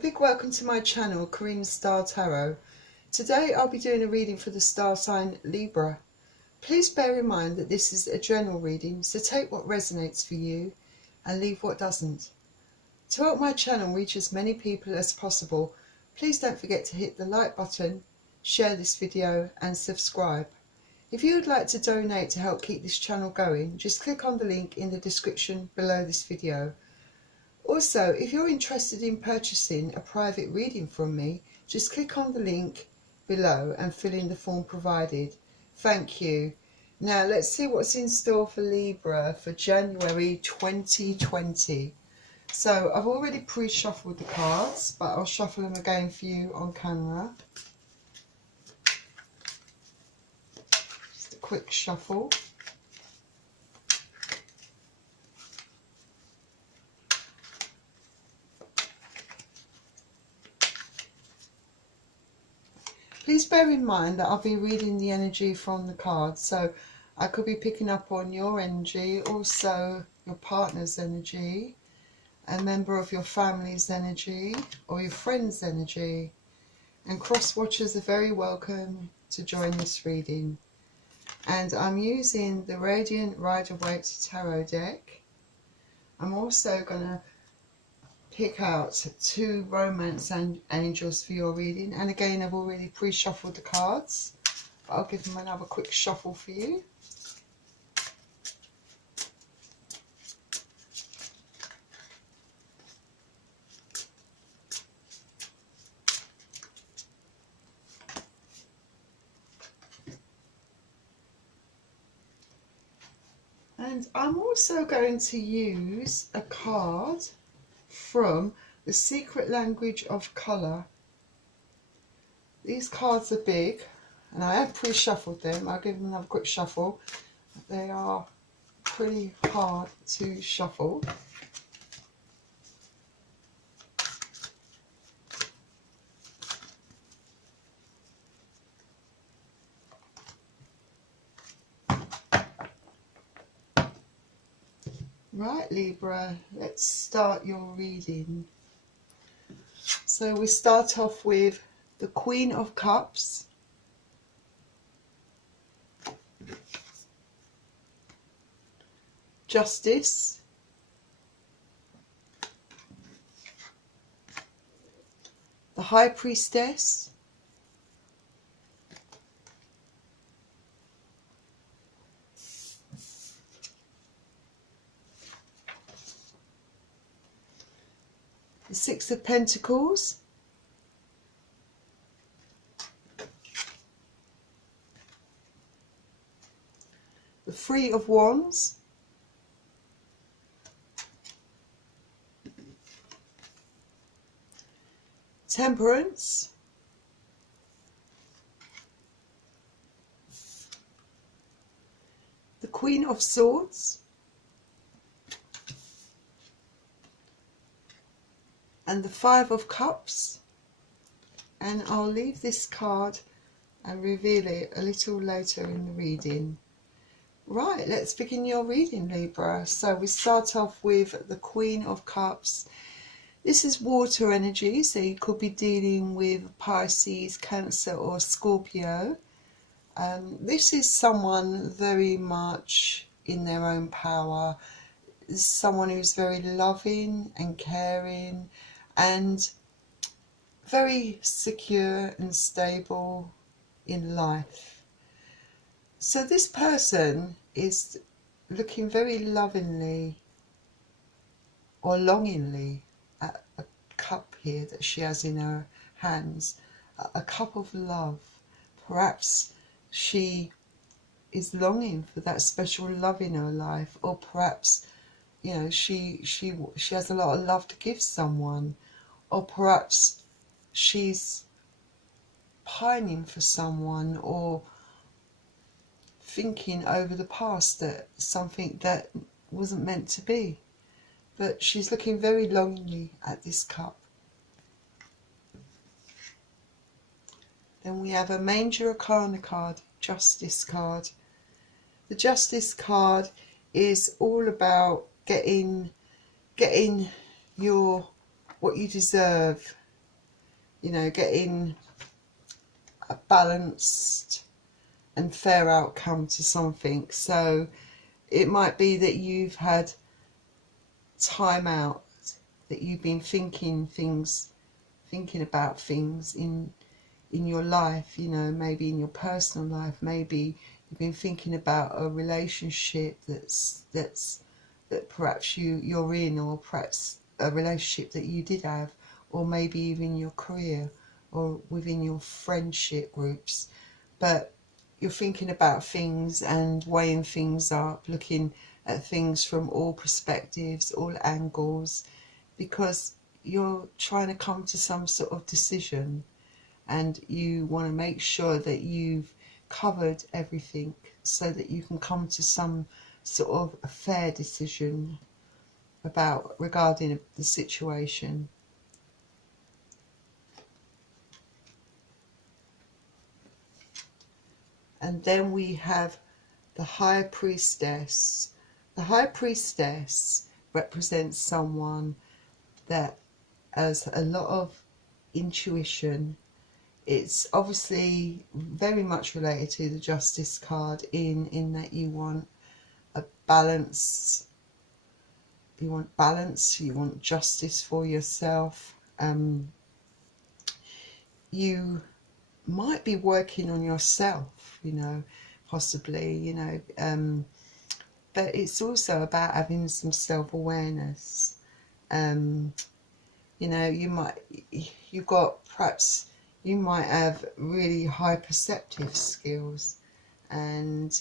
big welcome to my channel, Karina Star Tarot. Today I'll be doing a reading for the star sign Libra. Please bear in mind that this is a general reading, so take what resonates for you and leave what doesn't. To help my channel reach as many people as possible, please don't forget to hit the like button, share this video and subscribe. If you would like to donate to help keep this channel going, just click on the link in the description below this video. Also, if you're interested in purchasing a private reading from me, just click on the link below and fill in the form provided. Thank you. Now let's see what's in store for Libra for January 2020. So I've already pre-shuffled the cards, but I'll shuffle them again for you on camera. Just a quick shuffle. Please bear in mind that I'll be reading the energy from the cards, so I could be picking up on your energy, also your partner's energy, a member of your family's energy, or your friend's energy. And cross watchers are very welcome to join this reading. And I'm using the Radiant Rider-Waite Tarot deck. I'm also going to pick out 2 romance angels for your reading, and again I've already pre-shuffled the cards, but I'll give them another quick shuffle for you. And I'm also going to use a card from The Secret Language of Colour. These cards are big and I have pre-shuffled them. I'll give them another quick shuffle. They are pretty hard to shuffle. Right, Libra, let's start your reading. So we start off with the Queen of Cups, Justice, the High Priestess, the Six of Pentacles, the Three of Wands, Temperance, the Queen of Swords, and the Five of Cups. And I'll leave this card and reveal it a little later in the reading. Right, let's begin your reading, Libra. So we start off with the Queen of Cups. This is water energy, so you could be dealing with Pisces, Cancer or Scorpio. This is someone very much in their own power. This is someone who's very loving and caring and very secure and stable in life. So this person is looking very lovingly or longingly at a cup here that she has in her hands, a cup of love. Perhaps she is longing for that special love in her life, or perhaps, you know, she has a lot of love to give someone, or perhaps she's pining for someone, or thinking over the past that something that wasn't meant to be. But she's looking very longingly at this cup. Then we have a Major Arcana card, Justice card. The Justice card is all about getting your what you deserve, you know, getting a balanced and fair outcome to something. So it might be that you've had time out, that you've been thinking about things in your life, you know, maybe in your personal life, maybe you've been thinking about a relationship that perhaps you're in, or perhaps a relationship that you did have, or maybe even your career or within your friendship groups. But you're thinking about things and weighing things up, looking at things from all perspectives, all angles, because you're trying to come to some sort of decision, and you want to make sure that you've covered everything so that you can come to some sort of a fair decision regarding the situation. And then we have the High Priestess. The High Priestess represents someone that has a lot of intuition. It's obviously very much related to the Justice card in that you want a balance. You want balance, you want justice for yourself. You might be working on yourself, you know, possibly, you know, but it's also about having some self-awareness. You know, perhaps you might have really high perceptive skills, and,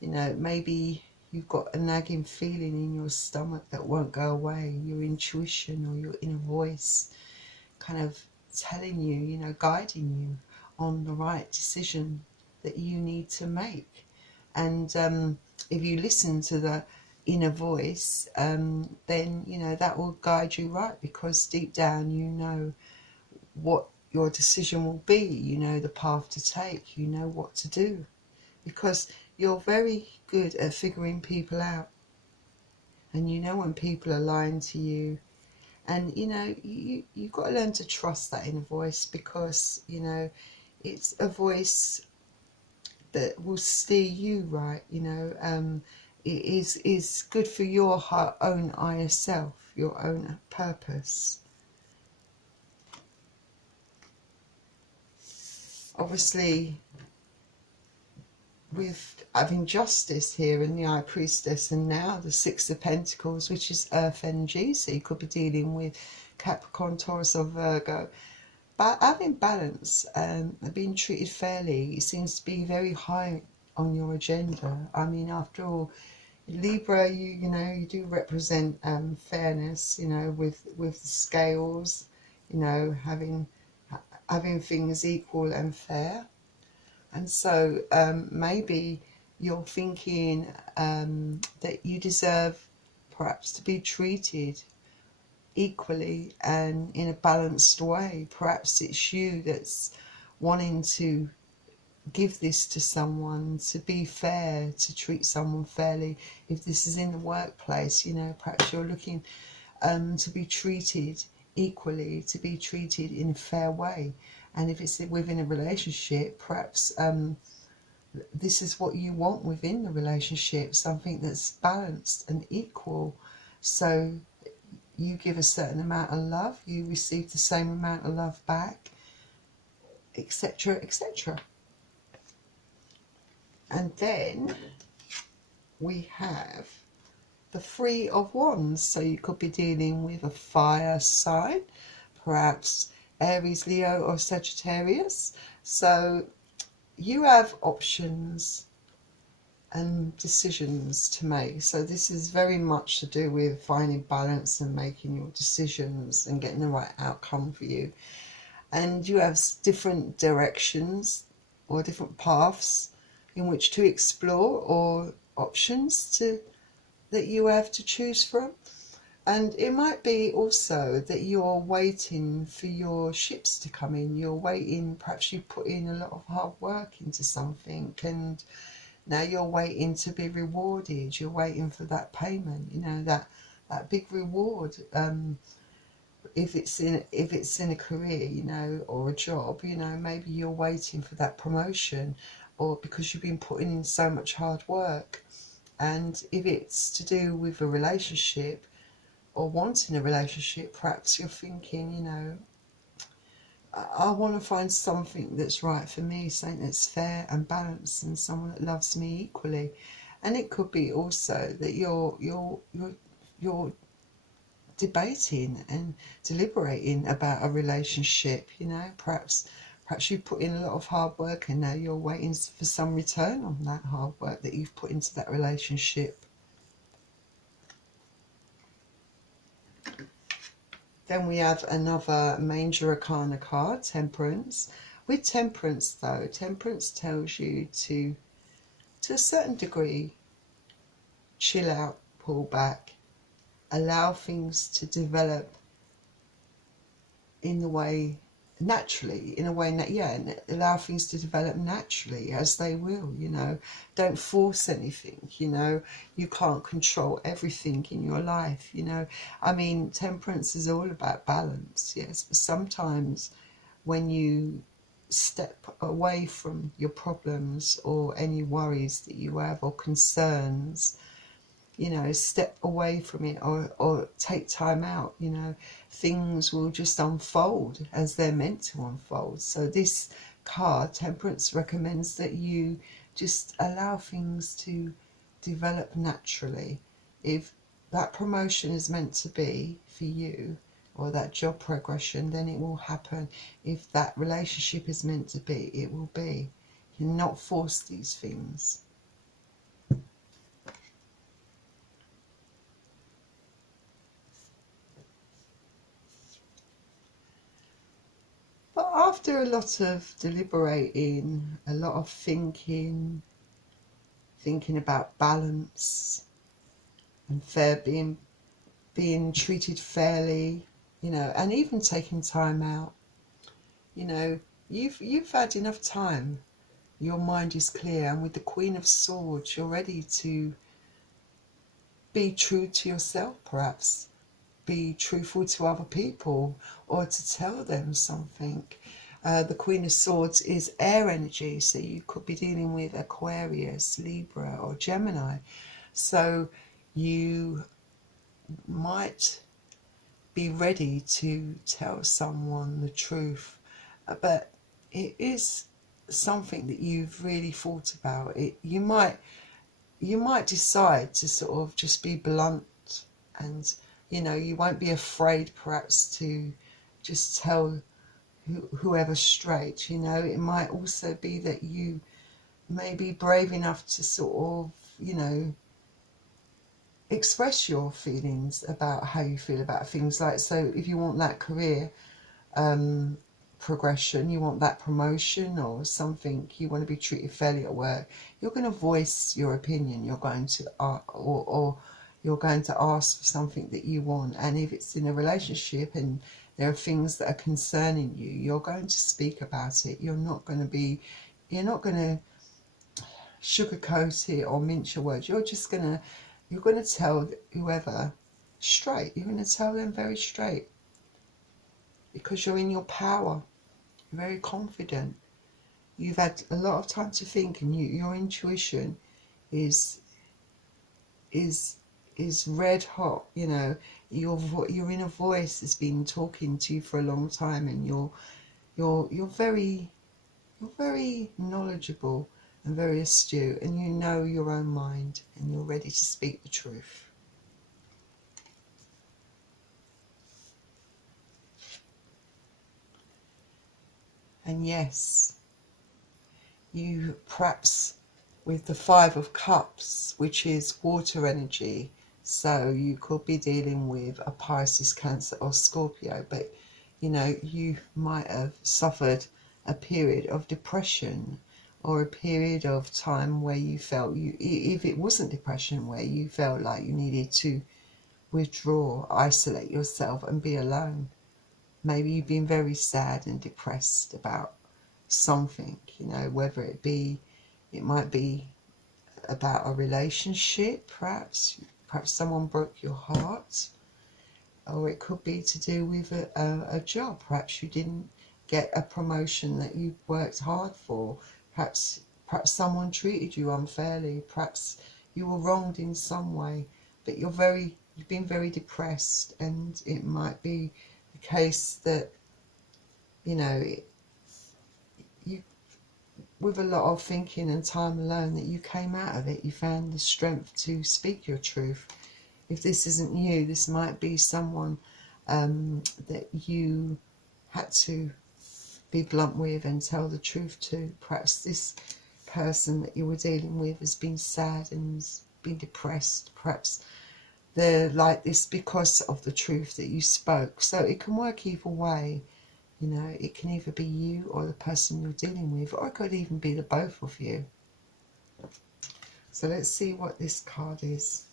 you know, maybe you've got a nagging feeling in your stomach that won't go away, your intuition or your inner voice kind of telling you, you know, guiding you on the right decision that you need to make. And if you listen to the inner voice, then, you know, that will guide you right, because deep down you know what your decision will be, you know the path to take, you know what to do, because you're very good at figuring people out, and you know when people are lying to you. And, you know, you've got to learn to trust that inner voice, because, you know, it's a voice that will steer you right, you know. It is good for your own higher self, your own purpose. Obviously, with having Justice here and the High Priestess, and now the Six of Pentacles, which is Earth energy, so you could be dealing with Capricorn, Taurus or Virgo. But having balance and being treated fairly, it seems to be very high on your agenda. I mean, after all, Libra, you know, you do represent fairness, you know, with the scales, you know, having things equal and fair. And so maybe you're thinking that you deserve perhaps to be treated equally and in a balanced way. Perhaps it's you that's wanting to give this to someone, to be fair, to treat someone fairly. If this is in the workplace, you know, perhaps you're looking to be treated equally, to be treated in a fair way. And if it's within a relationship, perhaps this is what you want within the relationship, something that's balanced and equal. So you give a certain amount of love, you receive the same amount of love back, etc., etc. And then we have the Three of Wands. So you could be dealing with a fire sign, perhaps Aries, Leo or Sagittarius. So you have options and decisions to make. So this is very much to do with finding balance and making your decisions and getting the right outcome for you. And you have different directions or different paths in which to explore, or options that you have to choose from. And it might be also that you're waiting for your ships to come in. You're waiting, perhaps you put in a lot of hard work into something, and now you're waiting to be rewarded. You're waiting for that payment, you know, that big reward, if it's in a career, you know, or a job, you know, maybe you're waiting for that promotion, or because you've been putting in so much hard work. And if it's to do with a relationship or wanting a relationship, perhaps you're thinking, you know, I want to find something that's right for me, something that's fair and balanced, and someone that loves me equally. And it could be also that you're debating and deliberating about a relationship. You know, perhaps you put in a lot of hard work, and now you're waiting for some return on that hard work that you've put into that relationship. Then we have another Major Arcana card, Temperance. With Temperance though, Temperance tells you to a certain degree, chill out, pull back, allow things to develop in the way naturally, in a way that, yeah, and allow things to develop naturally as they will, you know. Don't force anything, you know. You can't control everything in your life, you know. I mean, Temperance is all about balance, yes, but sometimes when you step away from your problems or any worries that you have or concerns, you know, step away from it, or take time out, you know, things will just unfold as they're meant to unfold. So this card, Temperance, recommends that you just allow things to develop naturally. If that promotion is meant to be for you, or that job progression, then it will happen. If that relationship is meant to be, it will be. You not force these things. But after a lot of deliberating, a lot of thinking about balance and being treated fairly, you know, and even taking time out, you know, you've had enough time. Your mind is clear, and with the Queen of Swords, you're ready to be true to yourself, perhaps be truthful to other people, or to tell them something. The Queen of Swords is air energy, so you could be dealing with Aquarius, Libra, or Gemini. So you might be ready to tell someone the truth, but it is something that you've really thought about. You might decide to sort of just be blunt, and you know, you won't be afraid perhaps to just tell whoever straight, you know. It might also be that you may be brave enough to sort of, you know, express your feelings about how you feel about things. Like, so if you want that career progression, you want that promotion or something, you want to be treated fairly at work, you're going to voice your opinion. You're going to or you're going to ask for something that you want. And if it's in a relationship and there are things that are concerning you, you're going to speak about it. You're not going to sugarcoat it or mince your words. You're going to tell whoever straight. You're going to tell them very straight, because you're in your power. You're very confident. You've had a lot of time to think, and your intuition is red hot. You know, your inner voice has been talking to you for a long time, and you're very knowledgeable and very astute, and you know your own mind, and you're ready to speak the truth. And yes, you perhaps, with the Five of Cups, which is water energy, so you could be dealing with a Pisces, Cancer or Scorpio, but you know, you might have suffered a period of depression, or a period of time where you felt, if it wasn't depression, where you felt like you needed to withdraw, isolate yourself and be alone. Maybe you've been very sad and depressed about something, you know, whether it might be about a relationship, perhaps someone broke your heart. or it could be to do with a job. Perhaps you didn't get a promotion that you worked hard for. Perhaps someone treated you unfairly. Perhaps you were wronged in some way, but you've been very depressed, and it might be the case that, you know, you, with a lot of thinking and time alone, that you came out of it. You found the strength to speak your truth. If this isn't you, this might be someone that you had to be blunt with and tell the truth to. Perhaps this person that you were dealing with has been sad and has been depressed. Perhaps they're like this because of the truth that you spoke. So it can work either way. You know, it can either be you or the person you're dealing with, or it could even be the both of you. So let's see what this card is.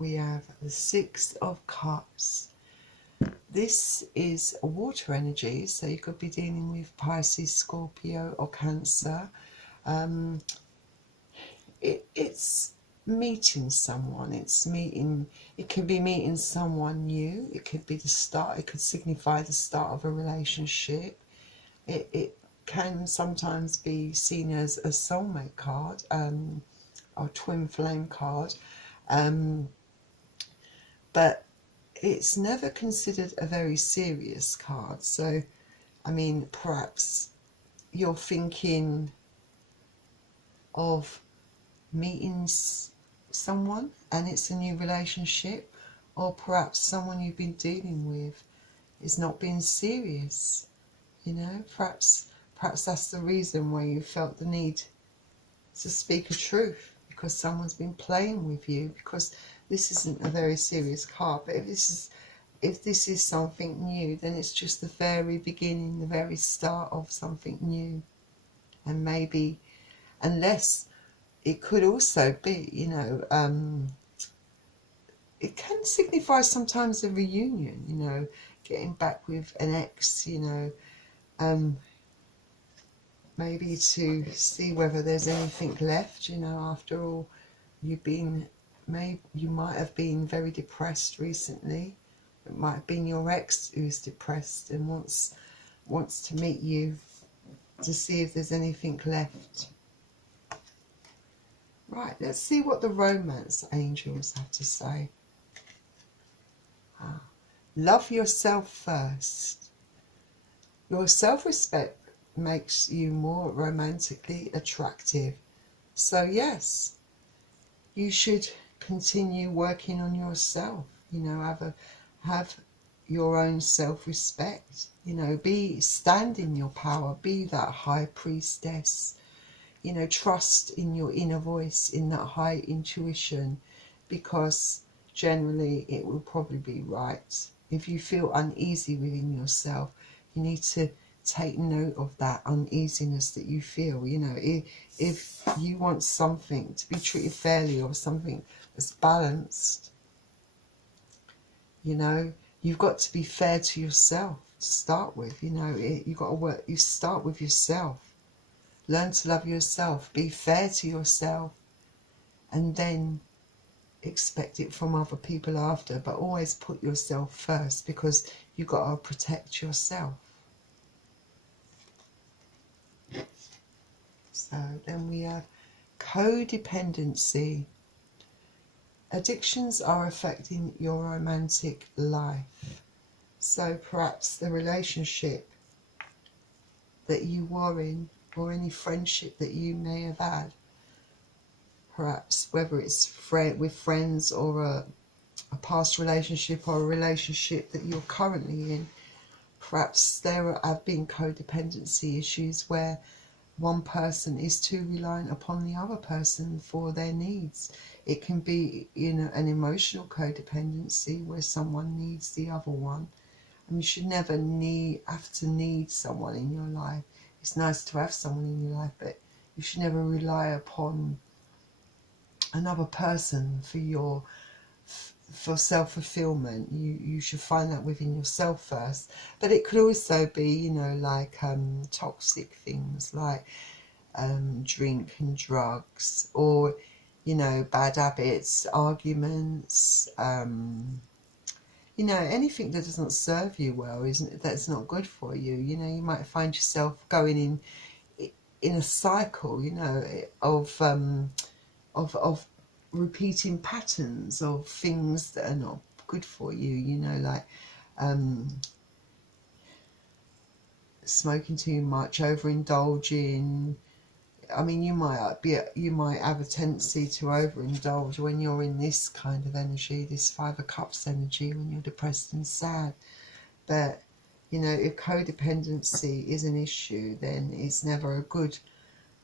We have the Six of Cups. This is a water energy, so you could be dealing with Pisces, Scorpio or Cancer. It's meeting someone. It could be meeting someone new. It could be the start. It could signify the start of a relationship. It can sometimes be seen as a soulmate card, or twin flame card. But it's never considered a very serious card. So, I mean, perhaps you're thinking of meeting someone and it's a new relationship, or perhaps someone you've been dealing with is not being serious. You know, perhaps that's the reason why you felt the need to speak a truth, because someone's been playing with you. Because this isn't a very serious card, but if this is something new, then it's just the very beginning, the very start of something new. And maybe, unless it could also be, you know, it can signify sometimes a reunion, you know, getting back with an ex, you know, maybe to see whether there's anything left. You know, after all, you might have been very depressed recently. It might have been your ex who's depressed and wants to meet you to see if there's anything left. Right, let's see what the romance angels have to say. Love yourself first. Your self-respect makes you more romantically attractive. So yes, you should continue working on yourself. You know, have your own self-respect. You know, stand in your power. Be that high priestess. You know, trust in your inner voice, in that high intuition, because generally it will probably be right. If you feel uneasy within yourself, you need to take note of that uneasiness that you feel. You know, if you want something to be treated fairly, or something that's balanced, you know, you've got to be fair to yourself to start with. You know, you've got to work. You start with yourself. Learn to love yourself. Be fair to yourself, and then expect it from other people after. But always put yourself first, because you've got to protect yourself. So then we have codependency. Addictions are affecting your romantic life. So perhaps the relationship that you were in, or any friendship that you may have had, perhaps whether it's with friends, or a past relationship, or a relationship that you're currently in, perhaps there have been codependency issues where one person is too reliant upon the other person for their needs. It can be, you know, an emotional codependency where someone needs the other one. And you should never have to need someone in your life. It's nice to have someone in your life, but you should never rely upon another person for self-fulfillment. You should find that within yourself first. But it could also be, you know, like toxic things like drink and drugs, or, you know, bad habits, arguments, you know, anything that doesn't serve you well, that's not good for you. You know, you might find yourself going in a cycle, you know, of repeating patterns of things that are not good for you. You know, like smoking too much, overindulging. I mean, you might have a tendency to overindulge when you're in this kind of energy, this Five of Cups energy, when you're depressed and sad. But you know, if codependency is an issue, then it's never a good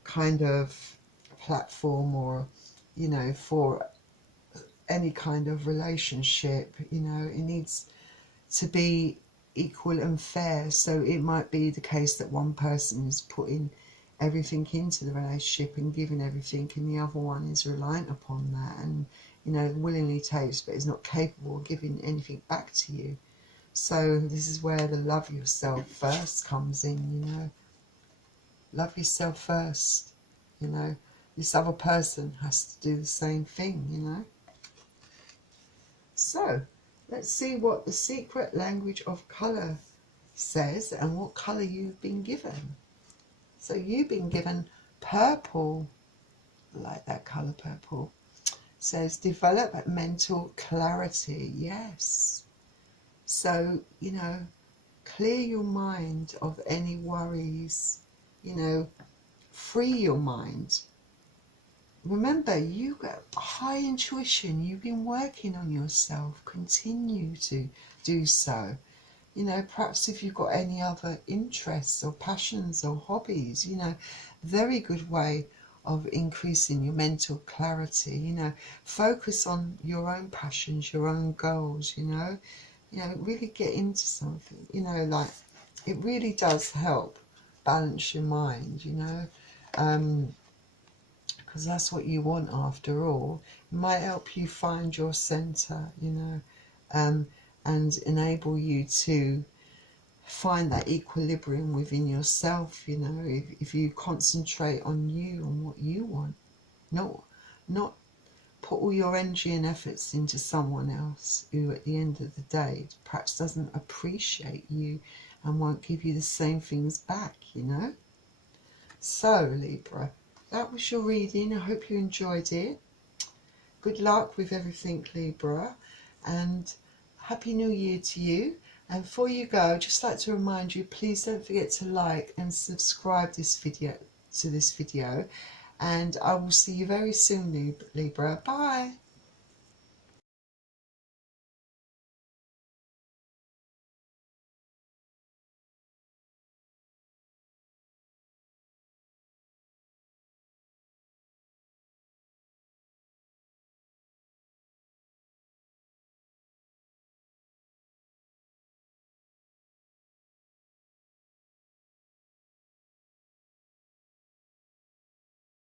kind of platform, or you know, for any kind of relationship. You know, it needs to be equal and fair. So it might be the case that one person is putting everything into the relationship and giving everything, and the other one is reliant upon that, and you know, willingly takes but is not capable of giving anything back to you. So this is where the love yourself first comes in. You know, love yourself first. You know, this other person has to do the same thing. You know, so let's see what the secret language of colour says and what colour you've been given. So you've been given purple. I like that colour, purple. It says develop mental clarity. Yes. So, you know, clear your mind of any worries. You know, free your mind. Remember, you got high intuition. You've been working on yourself. Continue to do so. You know, perhaps if you've got any other interests or passions or hobbies, you know, very good way of increasing your mental clarity. You know, focus on your own passions, your own goals, you know, really get into something, you know, like it really does help balance your mind, you know, because that's what you want after all. It might help you find your centre, you know, and enable you to find that equilibrium within yourself. You know, if you concentrate on you and what you want, not put all your energy and efforts into someone else who at the end of the day perhaps doesn't appreciate you and won't give you the same things back, you know. So Libra, that was your reading. I hope you enjoyed it. Good luck with everything, Libra, and Happy New Year to you. And before you go, I'd just like to remind you, please don't forget to like and subscribe to this video, and I will see you very soon, Libra. Bye.